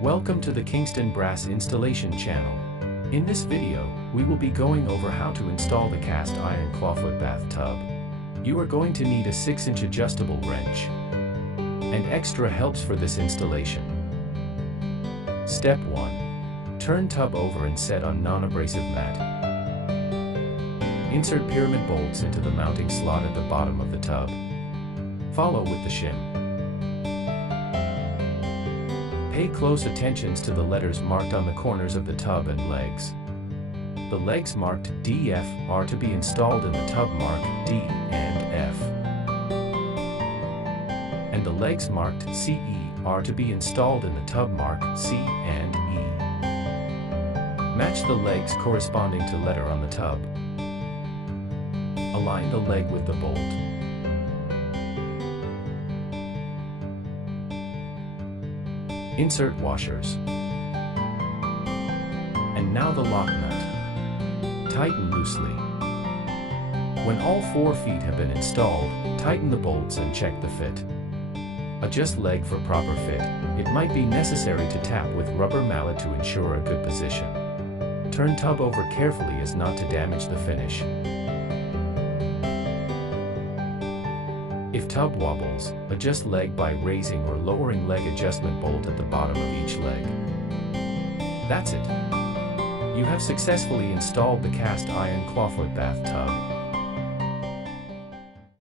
Welcome to the Kingston Brass Installation channel. In this video, we will be going over how to install the cast iron clawfoot bathtub. You are going to need a 6-inch adjustable wrench and extra helps for this installation. Step 1. Turn tub over and set on non-abrasive mat. Insert pyramid bolts into the mounting slot at the bottom of the tub. Follow with the shim. Pay close attention to the letters marked on the corners of the tub and legs. The legs marked D, F are to be installed in the tub marked D and F. And the legs marked C, E are to be installed in the tub marked C and E. Match the legs corresponding to letter on the tub. Align the leg with the bolt. Insert washers. And now the lock nut. Tighten loosely. When all 4 feet have been installed, tighten the bolts and check the fit. Adjust leg for proper fit. It might be necessary to tap with rubber mallet to ensure a good position. Turn tub over carefully as not to damage the finish. If tub wobbles, adjust leg by raising or lowering leg adjustment bolt at the bottom of each leg. That's it. You have successfully installed the cast iron clawfoot bathtub.